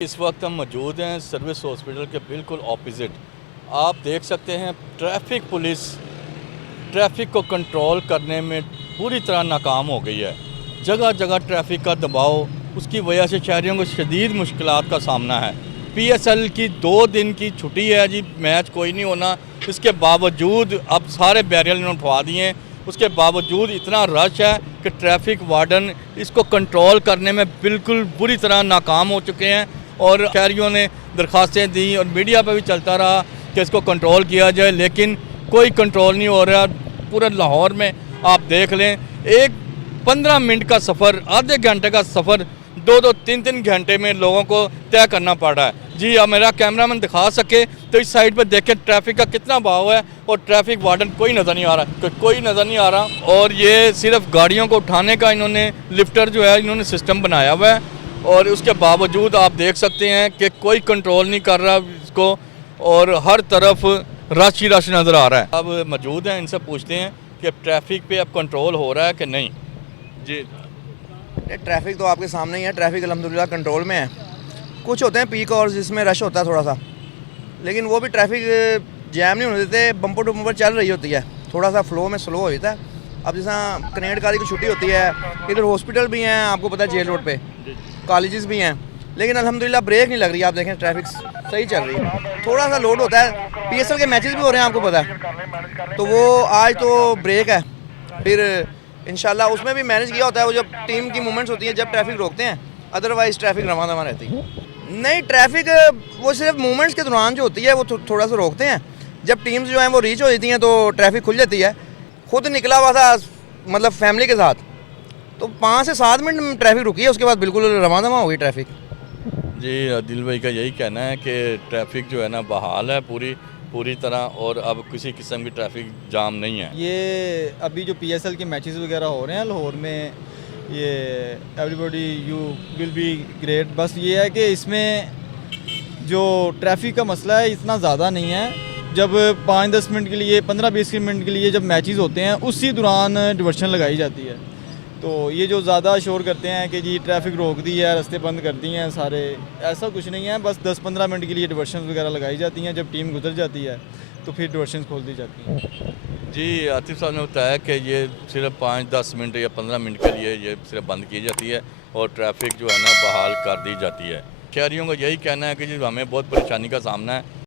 इस वक्त हम मौजूद हैं सर्विस हॉस्पिटल के बिल्कुल ऑपोजिट। आप देख सकते हैं ट्रैफिक पुलिस ट्रैफिक को कंट्रोल करने में पूरी तरह नाकाम हो गई है। जगह जगह ट्रैफिक का दबाव, उसकी वजह से शहरियों को शदीद मुश्किलात का सामना है। पीएसएल की 2 दिन की छुट्टी है जी, मैच कोई नहीं होना। इसके बावजूद अब सारे बैरियर इन्होंने उठवा दिए हैं। उसके बावजूद इतना रश है कि ट्रैफिक वार्डन इसको कंट्रोल करने में बिल्कुल बुरी तरह नाकाम हो चुके हैं और शहरियों ने दरख्वास्तें दी और मीडिया पर भी चलता रहा कि इसको कंट्रोल किया जाए, लेकिन कोई कंट्रोल नहीं हो रहा। पूरे लाहौर में आप देख लें, एक 15 मिनट का सफ़र, आधे घंटे का सफ़र 2-2, 3-3 घंटे में लोगों को तय करना पड़ रहा है। जी, अब मेरा कैमरामैन दिखा सके तो इस साइड पर देखें ट्रैफिक का कितना बहाव है और ट्रैफिक वार्डन कोई नज़र नहीं आ रहा, कोई नज़र नहीं आ रहा। और ये सिर्फ गाड़ियों को उठाने का इन्होंने लिफ्टर जो है इन्होंने सिस्टम बनाया हुआ है और उसके बावजूद आप देख सकते हैं कि कोई कंट्रोल नहीं कर रहा इसको और हर तरफ रश ही रश नज़र आ रहा है। अब मौजूद हैं, इनसे पूछते हैं कि ट्रैफिक पे अब कंट्रोल हो रहा है कि नहीं। जी, ट्रैफिक तो आपके सामने ही है। ट्रैफिक अल्हम्दुलिल्लाह कंट्रोल में है। कुछ होते हैं पीक और जिसमें रश होता है थोड़ा सा, लेकिन वो भी ट्रैफिक जैम नहीं होने देते। बम्पर टू बम्पर चल रही होती है, थोड़ा सा फ्लो में स्लो हो जाता है। अब जैसा कनेडकारी की छुट्टी होती है, इधर हॉस्पिटल भी हैं, आपको पता है जेल रोड पे कॉलेजेस भी हैं, लेकिन अल्हम्दुलिल्लाह ब्रेक नहीं लग रही। आप देखें ट्रैफिक सही चल रही है। थोड़ा सा लोड होता है, पीएसएल के मैचेस भी हो रहे हैं आपको पता है, तो वो आज तो ब्रेक है। फिर इंशाल्लाह उसमें भी मैनेज किया होता है, वो जब टीम की मूवमेंट्स होती है जब ट्रैफिक रोकते हैं, अदरवाइज ट्रैफिक रवा दवा रहती है। नहीं, ट्रैफिक वो सिर्फ मूवमेंट्स के दौरान जो होती है वो थोड़ा सा रोकते हैं। जब टीम्स जो हैं वो रीच हो जाती हैं तो ट्रैफिक खुल जाती है। खुद निकला हुआ था मतलब फैमिली के साथ, तो 5 से 7 मिनट में ट्रैफिक रुकी है, उसके बाद बिल्कुल रवा दवा हो गई ट्रैफिक। जी, दिल भाई का यही कहना है कि ट्रैफिक जो है ना बहाल है पूरी तरह और अब किसी किस्म की ट्रैफिक जाम नहीं है। ये अभी जो पीएसएल के मैचेस वगैरह हो रहे हैं लाहौर में, ये everybody you will be great. बस ये है कि इसमें जो ट्रैफिक का मसला है इतना ज़्यादा नहीं है। जब 5-10 मिनट के लिए, 15-20 मिनट के लिए जब मैचेस होते हैं उसी दौरान डिवर्शन लगाई जाती है। तो ये जो ज़्यादा शोर करते हैं कि जी ट्रैफिक रोक दी है, रास्ते बंद कर दिए हैं सारे, ऐसा कुछ नहीं है। बस 10-15 मिनट के लिए डिवर्शन वगैरह लगाई जाती हैं। जब टीम गुजर जाती है तो फिर डिवर्शन खोल दी जाती हैं। जी, आतिफ साहब ने बताया कि ये सिर्फ 5-10 मिनट या 15 मिनट के लिए ये सिर्फ बंद की जाती है और ट्रैफिक जो है ना बहाल कर दी जाती है। शहरियों का यही कहना है कि जी हमें बहुत परेशानी का सामना है